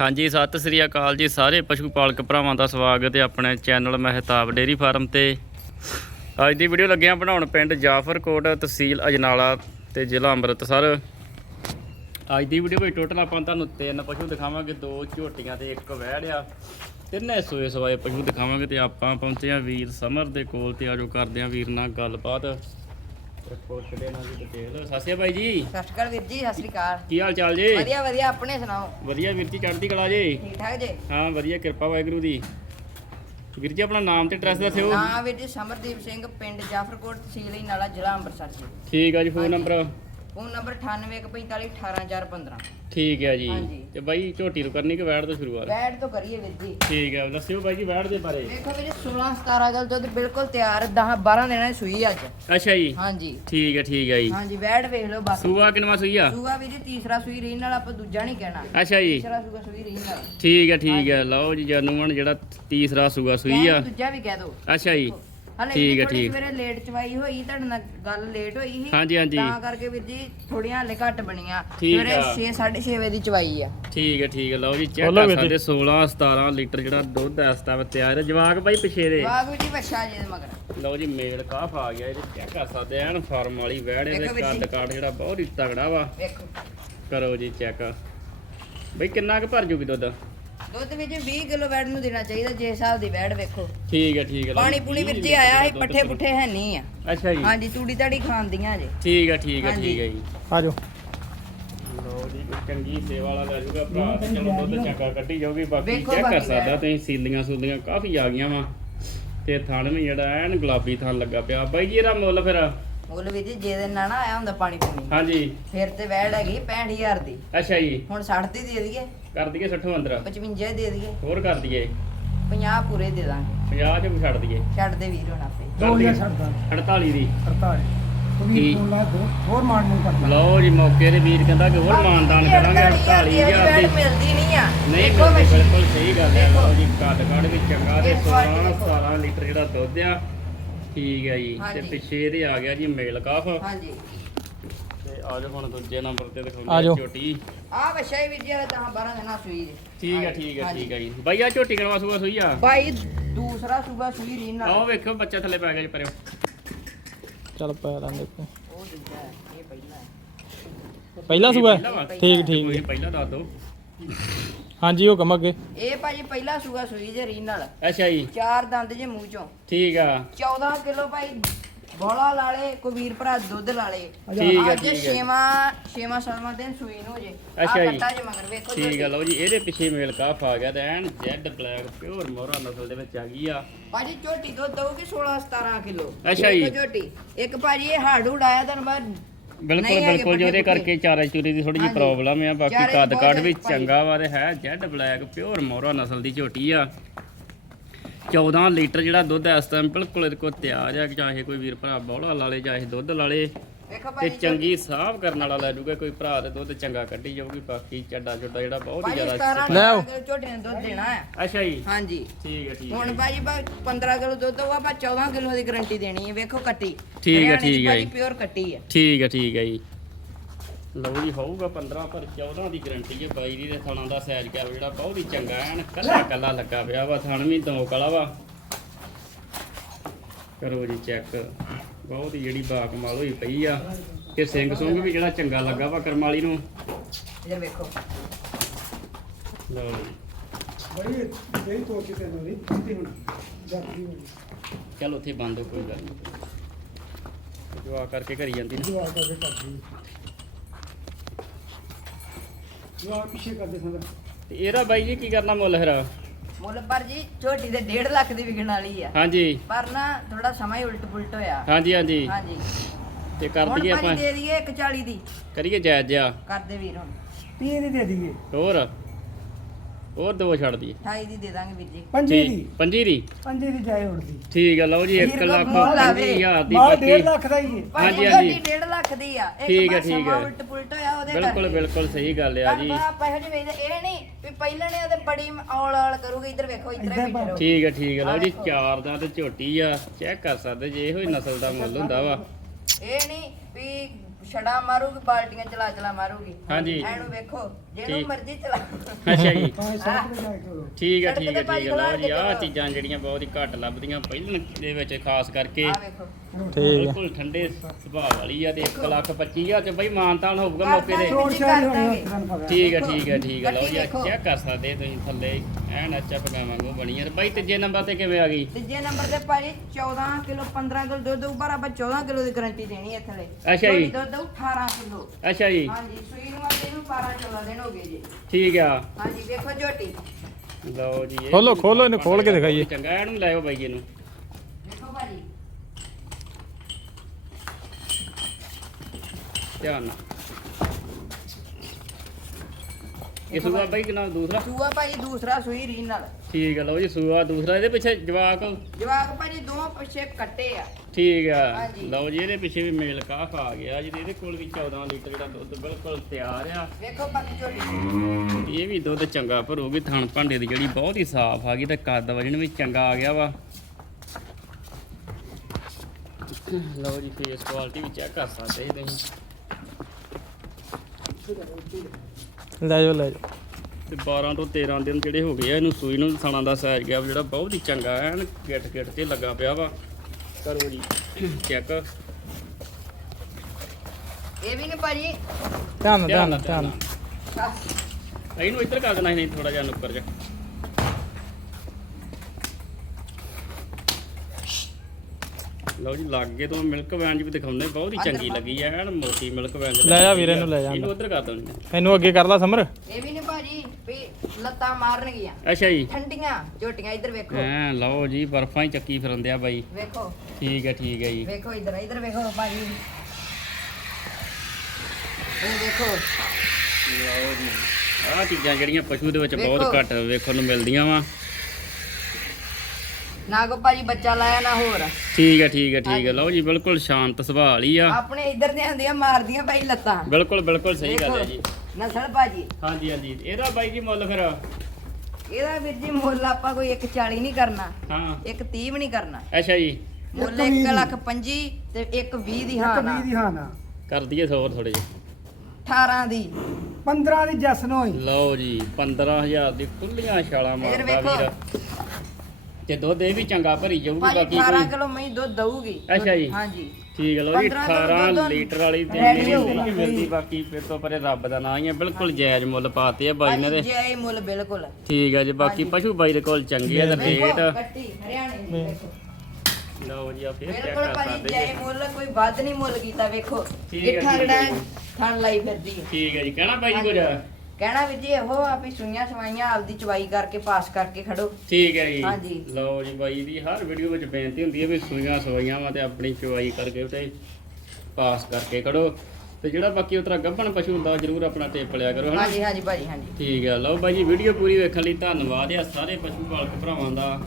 ਹਾਂਜੀ, ਸਤਿ ਸ੍ਰੀ ਅਕਾਲ ਜੀ ਸਾਰੇ ਪਸ਼ੂ ਪਾਲਕ ਭਰਾਵਾਂ ਦਾ ਸਵਾਗਤ ਹੈ ਆਪਣੇ ਚੈਨਲ ਮਹਿਤਾਬ ਡੇਰੀ ਫਾਰਮ ਤੇ। ਅੱਜ ਦੀ ਵੀਡੀਓ ਲੱਗਿਆ ਬਣਾਉਣ ਪਿੰਡ ਜਾਫਰਕੋਟ ਤਹਿਸੀਲ ਅਜਨਾਲਾ ਤੇ ਜ਼ਿਲ੍ਹਾ ਅੰਮ੍ਰਿਤਸਰ। ਅੱਜ ਦੀ ਵੀਡੀਓ ਵਿੱਚ ਟੋਟਲ ਆਪਾਂ ਤੁਹਾਨੂੰ ਤਿੰਨ ਪਸ਼ੂ ਦਿਖਾਵਾਂਗੇ, ਦੋ ਝੋਟੀਆਂ ਤੇ ਇੱਕ ਵਹਿੜ ਆ। ਤਿੰਨੇ ਸੋਏ ਸਵਾਏ ਪਸ਼ੂ ਦਿਖਾਵਾਂਗੇ ਤੇ ਆਪਾਂ ਪਹੁੰਚੇ ਆ ਵੀਰ ਸਮਰ ਦੇ ਕੋਲ ਤੇ ਆਜੋ ਕਰਦੇ ਆ ਵੀਰ ਨਾਲ ਗੱਲਬਾਤ। ਸਤਿ ਸ਼੍ਰੀ ਅਕਾਲ ਜੀ। ਸਤਿ ਸ਼੍ਰੀ ਅਕਾਲ ਵੀਰ ਜੀ ਸਤਿ ਸ਼੍ਰੀ ਅਕਾਲ। ਕੀ ਹਾਲ ਚਾਲ ਜੀ? ਵਧੀਆ ਵਧੀਆ ਆਪਣੇ ਸੁਣਾਓ? ਵਧੀਆ ਵੀਰ ਜੀ ਚੜ੍ਹਦੀ ਕਲਾ ਜੀ। ਠੀਕ ਠਾਕ ਜੀ? ਹਾਂ ਵਧੀਆ ਕਿਰਪਾ ਵਾਹਿਗੁਰੂ ਦੀ। ਵੀਰ ਜੀ ਆਪਣਾ ਨਾਮ ਤੇ ਐਡਰੈਸ ਦੱਸਿਓ। ਨਾਮ ਵੀਰ ਜੀ ਸਮਰਦੀਪ ਸਿੰਘ ਪਿੰਡ ਜਾਫਰਕੋਟ ਤਹਿਸੀਲ ਹੀ ਨਾਲਾ ਜ਼ਿਲ੍ਹਾ ਅੰਮ੍ਰਿਤਸਰ ਜੀ। ਠੀਕ ਆ ਜੀ ਫੋਨ ਨੰਬਰ ਫੋਨ ਨੰਬਰ 9845418415 ਠੀਕ ਹੈ ਜੀ। ਹਾਂਜੀ। ਤੇ ਬਾਈ ਝੋਟੀ ਤੋਂ ਕਰਨੀ ਕਿ ਵੈੜ ਤੋਂ ਸ਼ੁਰੂਆਤ? ਬੈਠ ਤੋਂ ਕਰੀਏ ਵੀਰ ਜੀ। ਠੀਕ ਹੈ ਦੱਸਿਓ ਬਾਈ ਜੀ ਵੈੜ ਦੇ ਬਾਰੇ। ਵੇਖੋ ਵੀਰ ਜੀ 16 17 ਗਲ ਦੁੱਧ ਬਿਲਕੁਲ ਤਿਆਰ 10 12 ਦਿਨਾਂ ਦੀ ਸੂਈ ਅੱਜ। ਅੱਛਾ ਜੀ। ਹਾਂਜੀ। ਠੀਕ ਹੈ ਠੀਕ ਹੈ ਜੀ। ਹਾਂਜੀ ਬੈਠ ਵੇਖ ਲਓ ਬਾਕੀ। ਸੂਆ ਕਿਨਵਾ ਸੂਈ ਆ? ਸੂਗਾ ਵੀਰ ਜੀ ਤੀਸਰਾ ਸੂਈ ਰੀਨ ਨਾਲ ਆਪਾਂ ਦੂਜਾ ਨਹੀਂ ਕਹਿਣਾ। ਅੱਛਾ ਜੀ। ਤੀਸਰਾ ਸੂਗਾ ਸੂਈ ਰੀਨ ਨਾਲ ਠੀਕ ਹੈ ਠੀਕ ਹੈ। ਲਓ ਜੀ ਜਨੂਨ ਜਿਹੜਾ ਤੀਸਰਾ ਸੂਆ ਸੂਈ ਆ। ਦੂਜਾ ਵੀ ਕਹਿ ਦੋ। ਅੱਛਾ ਜੀ। ਹਲੇ ਠੀਕ ਹੈ, ਵੀ ਥੋੜੀ ਠੀਕ। ਸਵੇਰੇ ਲੇਟ ਚਵਾਈ ਹੋਈ ਤੁਹਾਡੇ ਨਾਲ ਗੱਲ ਲੇਟ ਹੋਈ ਸੀ। ਹਾਂਜੀ ਹਾਂਜੀ। ਤਾਂ ਕਰਕੇ ਵੀਰ ਜੀ ਥੋੜੀਆਂ ਹਲੇ ਘੱਟ ਬਣੀਆਂ। ਠੀਕ ਆ। 6 6:30 ਵਜੇ ਦੀ ਚਵਾਈ ਆ। ਠੀਕ ਹੈ ਠੀਕ ਹੈ। ਲਓ ਜੀ ਚੈੱਕ ਕਰ ਸਕਦੇ 16 17 ਲੀਟਰ ਜਿਹੜਾ ਦੁੱਧ ਇਸ ਟਾਈਮ ਤਿਆਰ ਹੈ। ਜਵਾਕ ਬਾਈ ਪਿਛੇ ਦੇ। ਵਾਹ ਵੀਰ ਜੀ ਬੱਚਾ ਜੀ ਦੇ ਮਗਰ। ਲਓ ਜੀ ਮੇਲ ਕਾਫ ਆ ਗਿਆ ਇਹਦੇ ਚੈੱਕ ਕਰ ਸਕਦੇ ਐਨ ਫਾਰਮ ਵਾਲੀ ਦੇਖੋ ਵੀਰ ਜੀ। ਕੱਦ ਕਾਠ ਜਿਹੜਾ ਬਹੁਤ ਹੀ ਤਗੜਾ ਵਾ। ਵੇਖੋ ਕਰੋ ਜੀ ਚੈੱਕ। ਬਈ ਕਿੰਨਾ ਕੁ ਭਰ ਜੂਗੀ ਦੁੱਧ? ਦੁੱਧ ਵਿੱਚ 20 ਕਿਲੋ ਬੈਡ ਨੂੰ ਦੇਣਾ ਚਾਹੀਦਾ ਜੇ ਹਿਸਾਬ ਦੀ ਬੈਡ ਵੇਖੋ। ਠੀਕ ਹੈ ਠੀਕ ਹੈ ਲਓ। ਪਾਣੀ ਪੂਣੀ ਵੀਰ ਜੀ ਆਇਆ ਦੁੱਧ ਪੱਠੇ ਪੁੱਠੇ ਹੈ ਨਹੀਂ ਆ। ਅੱਛਾ ਜੀ। ਹਾਂਜੀ ਤੂੜੀ ਤਾੜੀ ਖਾਂਦੀਆਂ ਜੇ। ਠੀਕ ਹੈ ਠੀਕ ਹੈ। ਠੀਕ ਹੈ ਜੀ। ਆਜੋ ਲਓ ਜੀ ਕੋਈ ਚੰਗੀ ਸੇਵਾ ਵਾਲਾ ਲੈ ਜਾਊਗਾ ਭਰਾ। ਤੇ ਚਲੋ ਦੁੱਧ ਚੰਗਾ ਕੱਢੀ ਜਾਊਗੀ ਬਾਕੀ ਵੇਖੋ ਚੈੱਕ ਕਰ ਬਾਕੀ ਸਕਦਾ ਵੈੜ। ਤੁਸੀਂ ਸੀਲੀਆਂ ਸੂਲੀਆਂ ਕਾਫੀ ਆ ਗਈਆਂ ਵਾ। ਤੇ ਥਣ ਵੀ ਜਿਹੜਾ ਐਨ ਗੁਲਾਬੀ ਥਣ ਲੱਗਾ ਪਿਆ। ਬਾਈ ਜੀ ਇਹਦਾ ਮੁੱਲ ਫਿਰ? ਮੁੱਲ ਵੀਰ ਜੀ ਜੇ ਦੇ ਨਾ ਨਾ ਆਇਆ ਹੁੰਦਾ ਪਾਣੀ ਪੂਣੀ। ਹਾਂਜੀ। ਫਿਰ ਤੇ ਬੈਡ ਹੈਗੀ 65000 ਦੀ। ਅੱਛਾ ਜੀ। ਹੁਣ 60 ਦੀ ਦੇ ਦਈਏ। ਕਰ ਦਈਏ 60 ਅੰਦਰ। 55 ਦੇ ਦਈਏ। ਹੋਰ ਕਰ ਦਈਏ। 50 ਪੂਰੇ ਦੇ ਦਾਂਗੇ। 50 ਚ ਵੀ ਛੱਡ ਦਈਏ। ਛੱਡ ਦੇ ਵੀਰ ਹੁਣ ਆਪੇ। ਕਰ ਦਈਏ। 2060 48 ਦੀ। 48 ਠੀਕ। ਵੀ ਫੋਨ ਲਾ ਦੋ। ਹੋਰ ਮਾਰ ਨਹੀਂ ਕਰਦਾ ਲਓ ਜੀ ਮੌਕੇ ਤੇ ਵੀਰ ਕਹਿੰਦਾ ਕਿ ਹੋਰ ਮਾਨਦਾਨ ਕਰਾਂਗੇ। 48000 ਦੀ ਮਿਲਦੀ ਨਹੀਂ ਆ। ਨਹੀਂ ਦੇਖੋ ਬਿਲਕੁਲ ਮਸ਼ੀਨ। ਬਿਲਕੁਲ ਸਹੀ ਗੱਲ ਹੈ। ਦੇਖੋ। ਲਓ ਜੀ ਕੱਦ ਕਾੜ ਵੀ ਚੰਗਾ ਤੇ ਇਹ ਕੁਆਲਿਟੀ 16 ਦੇਖੋ। 17 ਲੀਟਰ ਜਿਹੜਾ ਦੁੱਧ ਆ। ਠੀਕ ਹੈ ਜੀ। ਤੇ ਹਾਂਜੀ। ਪਿੱਛੇ ਇਹਦੇ ਆ ਗਿਆ ਜੀ ਮੇਲ ਕਾਫ ਹਾਂਜੀ। ਤੇ ਆ ਜਾਓ ਹੁਣ ਦੂਜੇ ਨੰਬਰ ਤੇ ਆ ਦਿਖਾਉਂਦੇ ਜਾਓ। ਆ ਝੋਟੀ। ਆ ਬੱਚਾ ਹੀ ਵੀਰ ਜੀ ਤਾਂ 12 ਦਿਨਾਂ ਸੂਈ ਜੀ। ਠੀਕ ਹੈ ਠੀਕ ਹੈ ਠੀਕ ਹੈ ਜੀ। ਬਾਈ ਆ ਝੋਟੀ ਕਰਵਾ ਸੂਆ ਸੂਈ ਆ? ਭਾਈ ਦੂਸਰਾ ਸੂਬਾ ਸੂਈ ਰੀਨ ਨਾਲ ਆਓ ਵੇਖੋ ਬੱਚਾ ਥੱਲੇ ਪੈ ਗਿਆ ਜੀ ਪਰਿਓ। ਚੱਲ ਪੈ ਲਾਂ ਦੇਖੋ ਉਹ ਦੂਜਾ ਹੈ, ਇਹ ਪਹਿਲਾ ਹੈ। ਪਹਿਲਾ ਸੂਆ ਪਹਿਲਾ ਵਾ? ਠੀਕ ਠੀਕ ਕੋਈ ਪਹਿਲਾਂ ਦੱਸ ਦਿਓ ਹਾਂਜੀ ਉਹ ਕਮ ਅੱਗੇ। ਇਹ ਭਾਜੀ ਪਹਿਲਾ ਸੂਆ ਸੂਈ ਜੇ ਰੀਨ ਨਾਲ। ਅੱਛਾ ਜੀ। ਚਾਰ ਦੰਦ ਜੇ ਮੂੰਹ ਚੋਂ। ਠੀਕ ਆ। 14 ਕਿਲੋ ਭਾਈ ਬੋਲਾ ਲਾਲੇ ਕੋਈ ਵੀਰ ਭਰਾ ਦੁੱਧ ਲਾਲੇ ਠੀਕ ਹੈ, ਅੱਜ ਠੀਕ ਹੈ। ਛੇਵਾਂ ਛੇਵਾਂ ਸਲਮਾ ਦਿਨ ਸੂਈ ਨੂੰ ਜੇ ਅੱਛਾ ਆ ਜੀ। ਕੱਟਾ ਜੇ ਮਗਰ ਵੇਖੋ ਠੀਕ ਆ ਲਓ ਜੀ ਇਹਦੇ ਪਿੱਛੇ ਮੇਲ ਕਾਫ ਆ ਗਿਆ ਤੇ N Z black pure Murrah ਨਸਲ ਦੇ ਵਿੱਚ ਆ ਗਈ ਆ ਭਾਜੀ ਝੋਟੀ ਦੁੱਧ ਦਊਗੀ 16 17 ਕਿਲੋ ਅੱਛਾ ਜੀ। ਝੋਟੀ ਇੱਕ ਭਾਜੀ ਇਹ ਹਾੜ ਉਡਾਇਆ ਤੁਹਾਨੂੰ ਬਾਅਦ ਬਿਲਕੁਲ ਨਹੀਂ ਹੈਗੇ ਬਿਲਕੁਲ ਜੀ ਉਹਦੇ ਪੱਠੇ ਕਰਕੇ ਚਾਰਾ ਚੂਰੀ ਦੀ ਥੋੜੀ ਜਿਹੀ ਹਾਂਜੀ। ਪ੍ਰੋਬਲਮ ਆ ਬਾਕੀ ਚਾਰੇ ਕੱਦ ਬਹੁਤ ਕਾਠ ਵੀ। ਚੰਗਾ ਵਾ ਤੇ ਹੈ ਜੈਡ ਬਲੈਕ ਪਿਓਰ ਮੋਹਰਾ ਨਸਲ ਦੀ ਝੋਟੀ ਆ 14 ਲੀਟਰ ਜਿਹੜਾ ਦੁੱਧ ਇਸ ਟਾਈਮ ਬਿਲਕੁਲ ਇਹਦੇ ਕੋਲ ਤਿਆਰ ਆ ਚਾਹੇ ਕੋਈ ਵੀਰ ਭਰਾ ਬੌਲਾ ਲਾ ਲੇ ਚਾਹੇ ਦੁੱਧ ਲਾ ਲੇ। ਵੇਖੋ ਤੇ ਚੰਗੀ ਸਾਫ਼ ਕਰਨ ਵਾਲਾ ਲੈ ਜੂਗਾ ਕੋਈ ਭਰਾ ਤੇ ਦੁੱਧ ਚੰਗਾ ਕੱਢੀ ਜਾਊਗੀ ਬਾਕੀ ਚੱਡਾ ਚੁੱਡਾ ਜਿਹੜਾ ਬਹੁਤ ਹੀ ਜ਼ਿਆਦਾ 17 ਲੈ ਆਓ। ਕਿਲੋ ਝੋਟੀ ਨੇ ਦੁੱਧ ਦੇਣਾ ਹੈ। ਅੱਛਾ ਜੀ। ਹਾਂਜੀ। ਠੀਕ ਹੈ ਠੀਕ ਹੁਣ ਹੈ ਭਾਜੀ ਬਾ 15 ਕਿਲੋ ਦੁੱਧ ਹੋਊਗਾ ਆਪਾਂ 14 ਕਿਲੋ ਦੀ ਗਾਰੰਟੀ ਦੇਣੀ ਹੈ ਵੇਖੋ ਕੱਟੀ। ਠੀਕ ਹੈ, ਠੀਕ ਹੈ ਜੀ। ਪਿਓਰ ਕੱਟੀ ਹੈ। ਠੀਕ ਹੈ ਠੀਕ ਹੈ ਜੀ। ਲਓ ਜੀ ਹੋਊਗਾ 15 ਪਰ 14 ਦੀ ਗਰੰਟੀ ਹੈ ਬਾਈ ਦੀ ਦੇ ਥਣਾ ਦਾ ਸਾਈਜ਼ ਕਿਆ ਵਾ ਜਿਹੜਾ ਬਹੁਤ ਹੀ ਚੰਗਾ ਐਨ ਕੱਲਾ ਕੱਲਾ ਲੱਗਾ ਪਿਆ ਵਾ ਥਣ ਵੀ ਦੋ ਕਲਾ ਵਾ। ਕਰੋ ਜੀ ਚੈੱਕ ਬਹੁਤ ਹੀ ਜਿਹੜੀ ਬਾ ਕਮਾਲ ਹੋਈ ਪਈ ਆ। ਤੇ ਸਿੰਘ ਸੁੰਗ ਵੀ ਜਿਹੜਾ ਚੰਗਾ ਲੱਗਾ ਵਾ ਕਰਮਾਲੀ ਨੂੰ। ਇਧਰ ਵੇਖੋ। ਲਓ ਜੀ। ਬੜੀ ਦੇਈ ਤੋਂ ਕਿਤੇ ਨਹੀਂ ਕਿਤੇ ਹੁਣ? ਜਾਂਦੀ ਹੋਣੀ? ਚੱਲ ਉੱਥੇ ਬੰਦ ਹੋ ਕੋਈ ਗੱਲ ਨਹੀਂ। ਜੋ ਆ ਕਰਕੇ ਘਰੀ ਜਾਂਦੀ ਨਾ। ਦੁਆ ਕਰਦੇ ਕਰਦੀ ਦੁਆ ਪਿੱਛੇ ਕਰਦੇ ਸੰਦਰ ਤੇ। ਇਹਦਾ ਬਾਈ ਜੀ ਕੀ ਕਰਨਾ ਮੁੱਲ ਫਿਰ? ਮੁੱਲ ਪਰ ਜੀ ਝੋਟੀ ਦੇ 1.5 ਲੱਖ ਦੀ ਵਿਕਣ ਵਾਲੀ ਆ। ਹਾਂਜੀ। ਪਰ ਨਾ ਥੋੜਾ ਸਮਾਂ ਹੀ ਉਲਟ ਪੁਲਟ ਹੋਇਆ। ਹਾਂਜੀ ਹਾਂਜੀ। ਹਾਂਜੀ। ਤੇ ਕਰ ਦਈਏ ਆਪਾਂ। ਦੇ ਦਈਏ 140 ਦੀ। ਕਰੀਏ ਜਾਇਜ਼ ਜਿਹਾ। ਕਰਦੇ ਵੀਰ ਹੁਣ। 30 ਦੀ ਦੇ ਦਈਏ। ਹੋਰ? ਹੋਰ ਦੋ ਛੱਡ ਦਈਏ। 28 ਦੀ ਦੇ ਦਾਂਗੇ ਵੀਰ ਜੀ। ਪੰਜੇ ਠੀਕ ਦੀ। ਪੰਜੀ ਦੀ? ਪੰਜੇ ਦੀ ਜਾਏ ਉੜਦੀ ਠੀਕ ਹੈ ਲਓ ਜੀ 1 ਵੀਰ ਲੱਖ ਕੋਲ ਮੋਹ ਲਾਵੇ। 25000 ਦੀ ਮਾਂ ਬਾਕੀ 1.5 ਲੱਖ ਦਾ ਹੀ ਹੈ। ਹਾਂਜੀ, ਹਾਂਜੀ। ਝੋਟੀ 1.5 ਲੱਖ ਦੀ ਆ। ਇੱਕ ਠੀਕ ਹੈ, ਬਸ ਠੀਕ ਸਮਾਂ ਹੈ। ਉਲਟ ਪੁਲਟ ਹੋਇਆ ਉਹਦੇ ਬਿਲਕੁਲ ਬਿਲਕੁਲ ਸਹੀ ਗੱਲ ਆ ਜੀ। ਪੈਸੇ ਜੀ ਵੇਚਦੇ ਇਹ ਨਹੀਂ ਵੀ ਪਹਿਲਾਂ ਨੇ ਉਹਦੇ ਬੜੀ ਔਲ ਔਲ ਕਰੂਗੇ ਇੱਧਰ ਵੇਖੋ ਇੱਧਰ ਇੱਧਰ ਠੀਕ ਹੈ ਠੀਕ ਹੈ ਲਓ ਜੀ। ਚਾਰ ਦਾ ਤੇ ਝੋਟੀ ਆ। ਚੈੱਕ ਕਰ ਸਕਦੇ ਜੇ ਇਹੋ ਹੀ ਨਸਲ ਦਾ ਮੁੱਲ ਹੁੰਦਾ ਵਾ। ਇਹ ਨਹੀਂ ਵੀ ਛੜਾ ਮਾਰੂਗੀ ਬਾਲਟੀਆਂ ਚਲਾ ਚਲਾ ਮਾਰੂਗੀ। ਹਾਂਜੀ। ਐਨੂੰ ਵੇਖੋ ਜਿਹਨੂੰ ਠੀਕ। ਮਰਜ਼ੀ ਚਲਾ। ਅੱਛਾ ਜੀ। ਸੜਕ ਤੇ ਕਰੋ ਠੀਕ ਹੈ ਠੀਕ ਹੈ ਠੀਕ ਹੈ। ਲਓ ਜੀ ਆਹ। ਚੀਜ਼ਾਂ ਜਿਹੜੀਆਂ ਬਹੁਤ ਹੀ ਘੱਟ ਲੱਭਦੀਆਂ ਪਹਿਲਾਂ ਦੇ ਵਿੱਚ ਖਾਸ ਕਰਕੇ। ਆ ਵੇਖੋ। ਠੀਕ ਹੈ ਬਿਲਕੁਲ ਠੰਡੇ ਸੁਭਾਅ ਵਾਲੀ ਆ ਤੇ 1 ਲੱਖ 25000 ਚ ਬਈ ਮਾਨਤਾਨ ਹੋਊਗਾ ਮੌਕੇ ਤੇ। ਛੋੜ ਛਾੜੀ ਹੋਣੀ ਠੀਕ ਹੈ ਠੀਕ ਹੈ ਠੀਕ ਹੈ ਲਓ ਜੀ ਦੇਖੋ। ਚੈੱਕ ਕਰ ਸਕਦੇ ਤੁਸੀਂ ਥੱਲੇ। ਐਨ ਅੱਛਾ ਪਕਾ ਵਾਂਗੂ ਬਣੀ ਹੈ ਤੇ ਬਾਈ ਤੀਜੇ ਨੰਬਰ ਤੇ ਕਿਵੇਂ ਆ ਗਈ? ਤੀਜੇ ਨੰਬਰ ਤੇ ਭਾਜੀ 14 ਕਿਲੋ 15 ਕਿਲੋ ਦੁੱਧ ਉੱਪਰ ਆਪਾਂ 14 ਕਿਲੋ ਦੀ ਗਾਰੰਟੀ ਦੇਣੀ ਹੈ ਥਲੇ। ਅੱਛਾ ਜੀ। ਦੁੱਧ 18 ਕਿਲੋ। ਅੱਛਾ ਜੀ। ਹਾਂਜੀ ਸੂਈ ਨੂੰ ਅੱਜ ਇਹਨੂੰ 12 14 ਦਿਨ ਹੋ ਗਏ ਜੀ। ਠੀਕ ਆ। ਹਾਂਜੀ ਵੇਖੋ ਝੋਟੀ। ਲਓ ਜੀ ਇਹ ਖੋਲੋ, ਖੋਲੋ ਇਹਨੂੰ ਖੋਲ ਕੇ ਦਿਖਾਈਏ। ਚੰਗਾ ਇਹਨੂੰ ਲਾਇਓ ਬਾਈ ਇਹਨੂੰ। ਵੇਖੋ ਭਾਜੀ ਧਿਆਨ ਨਾਲ। ਇਹ ਸੂਆ ਬਾਈ ਕਿੰਨਾ ਦੂਸਰਾ? ਸੂਆ ਭਾਜੀ ਦੂਸਰਾ ਸੂਈ ਰੀਨ ਨਾਲ। ਠੀਕ ਆ ਲਓ ਜੀ ਸੂਆ ਦੂਸਰਾ। ਇਹਦੇ ਪਿੱਛੇ ਜਵਾਕ ਜਵਾਕ ਭਾਜੀ ਦੋਵਾਂ ਪਿੱਛੇ ਕੱਟੇ ਆ। ਠੀਕ ਆ। ਲਓ ਜੀ ਇਹਦੇ ਪਿੱਛੇ ਵੀ ਮੇਲ ਕਾਫ ਆ ਗਿਆ ਜੀ ਇਹਦੇ ਕੋਲ ਵੀ 14 ਲੀਟਰ ਜਿਹੜਾ ਦੁੱਧ ਬਿਲਕੁਲ ਤਿਆਰ ਆ। ਵੇਖੋ ਬਾਕੀ ਝੋਟੀ ਇਹ ਵੀ ਦੁੱਧ ਚੰਗਾ ਭਰੂਗੀ ਥਣ ਭਾਂਡੇ ਦੀ ਜਿਹੜੀ ਬਹੁਤ ਹੀ ਸਾਫ਼ ਆ ਗਈ ਤੇ ਕੱਦ ਵਜਣ ਵੀ ਚੰਗਾ ਆ ਗਿਆ ਵਾ। ਲਓ ਜੀ ਫੇਸ ਕੁਆਲਿਟੀ ਵੀ ਚੈੱਕ ਕਰ ਸਕਦੇ ਤੁਸੀਂ। ਲੈ ਜਾਓ ਲੈ ਜਾਓ। ਤੇ 12 ਤੋਂ 13 ਦਿਨ ਜਿਹੜੇ ਹੋ ਗਏ ਆ ਇਹਨੂੰ ਸੂਈ ਨੂੰ ਥਣਾ ਦਾ ਸਾਈਜ਼ ਗਿਆ ਜਿਹੜਾ ਬਹੁਤ ਹੀ ਚੰਗਾ ਐਨ ਗਿੱਟ ਗਿੱਟ ਤੇ ਲੱਗਾ ਪਿਆ ਵਾ। ਕਰੋ ਜੀ ਚੈੱਕ ਇਹ ਵੀ ਨੇ ਭਾਜੀ। ਧਿਆਨ ਨਾਲ ਧਿਆਨ ਨਾਲ ਨਾਲ ਇਹਨੂੰ ਇੱਧਰ ਕਰ ਦੇਣਾ ਸੀ ਨਹੀਂ ਥੋੜਾ ਜਿਹਾ ਨੁੱਕਰ ਜਾ ਲਓ ਜੀ ਲਾਗੇ ਤੋਂ ਮਿਲਕ ਵੈਨ ਜੀ ਵੀ ਦਿਖਾਉਂਦੇ ਬਹੁਤ ਹੀ ਚੰਗੀ ਲੱਗੀ ਐ ਐਨ ਮੋਟੀ ਮਿਲਕ ਵੈਨ ਲੈ ਜਾ ਵੀਰੇ ਨੂੰ ਲੈ ਜਾ ਇਹਨੂੰ ਉੱਧਰ ਕਰ ਦੋ ਇਹਨੂੰ ਅੱਗੇ ਕਰ ਲਾ ਸਮਰ। ਇਹ ਵੀ ਨੇ ਭਾਜੀ ਵੀ ਲੱਤਾਂ ਮਾਰਨਗੀਆਂ। ਅੱਛਾ ਜੀ। ਠੰਡੀਆਂ ਝੋਟੀਆਂ ਇੱਧਰ ਵੇਖੋ। ਹਾਂ ਲਓ ਜੀ ਬਰਫਾਂ ਹੀ ਚੱਕੀ ਫਿਰੰਦੇ ਆ ਬਾਈ। ਵੇਖੋ। ਠੀਕ ਹੈ ਠੀਕ ਹੈ ਜੀ। ਵੇਖੋ ਇੱਧਰ ਇੱਧਰ ਵੇਖੋ ਭਾਜੀ। ਇਹ ਵੇਖੋ। ਲਓ ਜੀ। ਆਹ ਚੀਜ਼ਾਂ ਜਿਹੜੀਆਂ ਪਸ਼ੂ ਦੇ ਵਿੱਚ ਬਹੁਤ ਵੇਖੋ। ਘੱਟ ਵੇਖਣ ਨੂੰ ਮਿਲਦੀਆਂ ਵਾ। ਨਾ ਕੋ ਭਾਜੀ ਬੱਚਾ ਲਾਇਆ ਨਾ ਹੋਰ। ਠੀਕ ਹੈ ਠੀਕ ਹੈ ਠੀਕ ਹੈ। ਲਓ ਜੀ ਬਿਲਕੁਲ ਸ਼ਾਂਤ ਸੁਭਾਅ ਵਾਲੀ ਆ। ਆਪਣੇ ਇੱਧਰ ਦੀਆਂ ਹੁੰਦੀਆਂ ਮਾਰਦੀਆਂ ਭਾਈ ਲੱਤਾਂ। ਬਿਲਕੁਲ ਬਿਲਕੁਲ ਸਹੀ ਗੱਲ ਹੈ ਜੀ। ਨਸਲ ਭਾਜੀ। ਹਾਂਜੀ ਹਾਂਜੀ। ਇਹਦਾ ਬਾਈ ਜੀ ਮੁੱਲ ਫਿਰ? ਇਹਦਾ ਵੀਰ ਜੀ ਮੁੱਲ ਆਪਾਂ ਕੋਈ 140 ਨਹੀਂ ਕਰਨਾ ਹਾਂ। 130 ਵੀ ਨਹੀਂ ਕਰਨਾ। ਅੱਛਾ ਜੀ। ਮੁੱਲ ਇੱਕ ਵੀਹ 1 ਦੀ। ਲੱਖ 25 ਤੇ 1 20 ਦੀ ਹਾਂ ਇੱਕ ਨਾ ਵੀਹ ਦੀ ਹਾਂ ਨਾ ਕਰ ਦਈਏ ਹੋਰ ਥੋੜੇ ਜਿਹੇ। 18 ਦੀ। 15 ਦੀ ਜਸਨ ਹੋਈ। ਲਓ ਜੀ 15000 ਦੀ ਖੁੱਲੀਆਂ ਛਾਲਾਂ ਮਾਰਦਾ ਵੇਖੋ। ਵੀਰ। ਤੇ ਦੁੱਧ ਇਹ ਵੀ ਚੰਗਾ ਭਰੀ ਜਾਊਗੀ ਭਾਜੀ ਬਾਕੀ 18 ਕੋਈ ਕਿਲੋ ਮਹੀਂ ਦੁੱਧ ਦਊਗੀ। ਅੱਛਾ ਜੀ। ਹਾਂਜੀ। ਠੀਕ ਹੈ ਲਓ ਜੀ 15 ਕਿਲੋ 18 ਦੁੱਧ ਲੀਟਰ ਵਾਲੀ ਤੇ ready ਨਹੀਂ ਹੋਊਗਾ। ਨਹੀਂ ਮਿਲਦੀ ਬਾਕੀ ਫਿਰ ਤੋਂ ਪਰੇ ਰੱਬ ਦਾ ਨਾਂ ਹੀ ਹੈ ਬਿਲਕੁਲ ਜਾਇਜ਼ ਮੁੱਲ ਪਾਤੇ ਆ ਬਾਈ ਨੇ ਭਾਜੀ ਦੇ ਜੇ ਮੁੱਲ ਬਿਲਕੁਲ। ਠੀਕ ਹੈ ਜੀ ਬਾਕੀ। ਪਸ਼ੂ ਬਾਈ ਦੇ ਕੋਲ ਚੰਗੀ ਆ ਤੇ ਰੇਟ। ਕੱਟੀ ਹਰਿਆਣੇ ਦੀ ਵੇਖੋ ਲਓ ਜੀ ਆ ਫਿਰ ਚੈੱਕ ਬਿਲਕੁਲ ਕਰ ਭਾਜੀ ਸਕਦੇ ਜੇ ਜੀ। ਮੁੱਲ ਕੋਈ ਵੱਧ ਨਹੀਂ ਮੁੱਲ ਕੀਤਾ ਵੇਖੋ। ਠੀਕ ਹੈ, ਠੀਕ ਹੈ ਰੜਾ ਲਈ ਫਿਰਦੀ ਹੈ ਠੀਕ ਹੈ ਜੀ ਕਹਿਣਾ ਬਾਈ ਜੀ ਕੁਝ ਕਹਿਣਾ ਵੀ ਜੀ ਇਹੋ ਆ ਵੀ ਸੁਈਆਂ ਸਵਾਈਆਂ ਆਪਦੀ ਚਵਾਈ ਕਰਕੇ ਪਾਸ ਕਰਕੇ ਖੜੋ। ਠੀਕ ਹੈ ਜੀ। ਹਾਂਜੀ। ਲਓ ਜੀ ਬਾਈ ਦੀ ਹਰ ਵੀਡੀਓ ਵਿੱਚ ਬੇਨਤੀ ਹੁੰਦੀ ਹੈ ਵੀ ਸੂਈਆਂ ਸਵਾਈਆਂ ਵਾ ਤੇ ਆਪਣੀ ਚਵਾਈ ਕਰਕੇ ਤੇ ਪਾਸ ਕਰਕੇ ਖੜੋ। ਤੇ ਜਿਹੜਾ ਬਾਕੀ ਉਤਰਾ ਗੱਭਣ ਪਸ਼ੂ ਹੁੰਦਾ ਉਹ ਜ਼ਰੂਰ ਆਪਣਾ ਟੇਪ ਲਿਆ ਕਰੋ ਹਨਾ? ਹਾਂਜੀ ਹਾਂਜੀ ਭਾਜੀ ਹਾਂਜੀ। ਠੀਕ ਹੈ। ਲਓ ਬਾਈ ਜੀ ਵੀਡੀਓ ਪੂਰੀ ਵੇਖਣ ਲਈ ਧੰਨਵਾਦ ਆ ਸਾਰੇ ਪਸ਼ੂ ਪਾਲਕ ਭਰਾਵਾਂ ਦਾ।